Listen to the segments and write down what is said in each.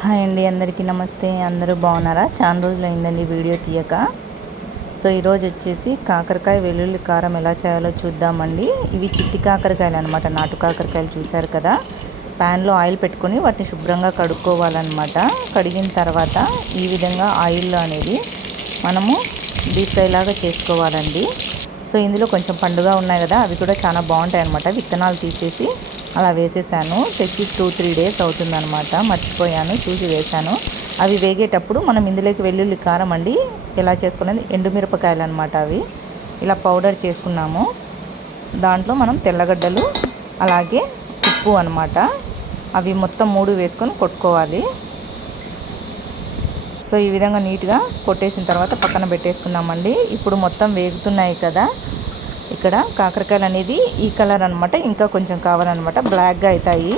Hi అండి, అందరికీ నమస్తే. అందరూ బాగున్నారా? చాలా రోజులు అయిందండి వీడియో తీయక. సో ఈరోజు వచ్చేసి కాకరకాయ వెల్లుల్లి కారం ఎలా చేయాలో చూద్దామండి. ఇవి చిట్టి కాకరకాయలు అనమాట, నాటు కాకరకాయలు చూసారు కదా. ప్యాన్లో ఆయిల్ పెట్టుకొని వాటిని శుభ్రంగా కడుక్కోవాలన్నమాట. కడిగిన తర్వాత ఈ విధంగా ఆయిల్లో అనేది మనము డీప్ ఫ్రై లాగా చేసుకోవాలండి. సో ఇందులో కొంచెం పండుగ ఉన్నాయి కదా, అవి కూడా చాలా బాగుంటాయి అన్నమాట. విత్తనాలు తీసేసి అలా వేసేసాను. తెచ్చి 2-3 డేస్ అవుతుందన్నమాట. మర్చిపోయాను, చూసి వేసాను. అవి వేగేటప్పుడు మనం ఇందులోకి వెల్లుల్లి కారం అండి ఎలా చేసుకునేది, ఎండుమిరపకాయలు అనమాట. అవి ఇలా పౌడర్ చేసుకున్నాము. దాంట్లో మనం తెల్లగడ్డలు అలాగే ఉప్పు అనమాట, అవి మొత్తం 3 వేసుకొని కొట్టుకోవాలి. సో ఈ విధంగా నీట్గా కొట్టేసిన తర్వాత పక్కన పెట్టేసుకున్నామండి. ఇప్పుడు మొత్తం వేగుతున్నాయి కదా, ఇక్కడ కాకరకాయలు అనేది ఈ కలర్ అనమాట. ఇంకా కొంచెం కావాలన్నమాట, బ్లాక్గా అవుతాయి.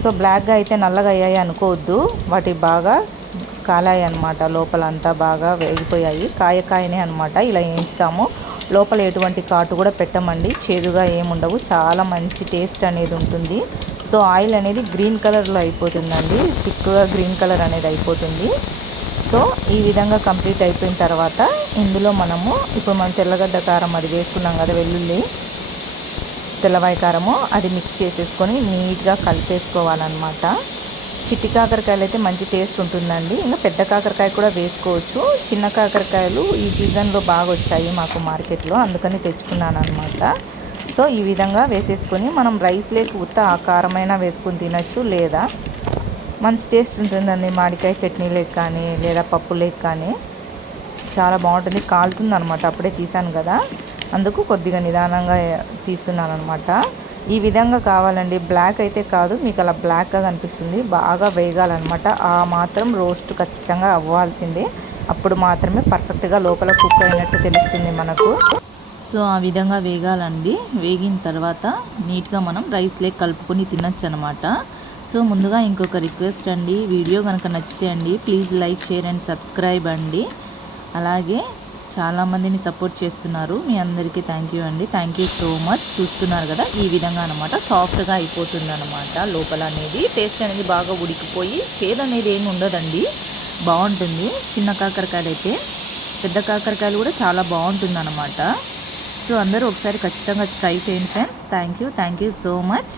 సో బ్లాక్గా అయితే నల్లగా అయ్యాయి అనుకోవద్దు, వాటి బాగా కాలాయి అనమాట. లోపల అంతా బాగా వేగిపోయాయి, కాయనే అనమాట. ఇలా వేయించుతాము. లోపల ఎటువంటి కాటు కూడా పెట్టమండి, చేదుగా ఏముండవు, చాలా మంచి టేస్ట్ అనేది ఉంటుంది. సో ఆయిల్ అనేది గ్రీన్ కలర్లో అయిపోతుందండి, థిక్గా గ్రీన్ కలర్ అనేది అయిపోతుంది. సో ఈ విధంగా కంప్లీట్ అయిపోయిన తర్వాత ఇందులో మనము ఇప్పుడు మనం తెల్లగడ్డ కారం అది వేసుకున్నాం కదా, వెల్లుల్లి తెల్లవాయి కారము, అది మిక్స్ చేసేసుకొని నీట్గా కలిపేసుకోవాలన్నమాట. చిట్టి కాకరకాయలు అయితే మంచి టేస్ట్ ఉంటుందండి. ఇంకా పెద్ద కాకరకాయ కూడా వేసుకోవచ్చు. చిన్న కాకరకాయలు ఈ సీజన్లో బాగా వచ్చాయి మాకు మార్కెట్లో, అందుకని తెచ్చుకున్నాను అనమాట. సో ఈ విధంగా వేసేసుకొని మనం రైస్ లేక ఉత్త ఆ కారమైనా వేసుకొని తినచ్చు, లేదా మంచి టేస్ట్ ఉంటుందండి మామిడికాయ చట్నీ లేక కానీ లేదా పప్పు లేక కానీ చాలా బాగుంటుంది. కాలుతుంది అనమాట, అప్పుడే తీసాను కదా, అందుకు కొద్దిగా నిదానంగా తీస్తున్నాను అనమాట. ఈ విధంగా కావాలండి, బ్లాక్ అయితే కాదు, మీకు అలా బ్లాక్గా కనిపిస్తుంది. బాగా వేగాలన్నమాట, ఆ మాత్రం రోస్ట్ ఖచ్చితంగా అవ్వాల్సిందే. అప్పుడు మాత్రమే పర్ఫెక్ట్గా లోపల కుక్ అయినట్టు తెలుస్తుంది మనకు. సో ఆ విధంగా వేగాలండి. వేగిన తర్వాత నీట్గా మనం రైస్ లేక కలుపుకొని తినచ్చు అనమాట. సో ముందుగా ఇంకొక రిక్వెస్ట్ అండి, వీడియో కనుక నచ్చితే అండి please like, share and subscribe అండి. అలాగే చాలామందిని సపోర్ట్ చేస్తున్నారు, మీ అందరికీ థ్యాంక్ యూ అండి. Thank you so much. చూస్తున్నారు కదా, ఈ విధంగా అనమాట సాఫ్ట్గా అయిపోతుంది అనమాట. లోపల అనేది టేస్ట్ అనేది బాగా ఉడికిపోయి చేదు అనేది ఏమి ఉండదండి, బాగుంటుంది. చిన్న కాకరకాయలు అయితే, పెద్ద కాకరకాయలు కూడా చాలా బాగుంటుంది అనమాట. సో అందరూ ఒకసారి ఖచ్చితంగా ట్రై చేయండి friends. Thank you so much.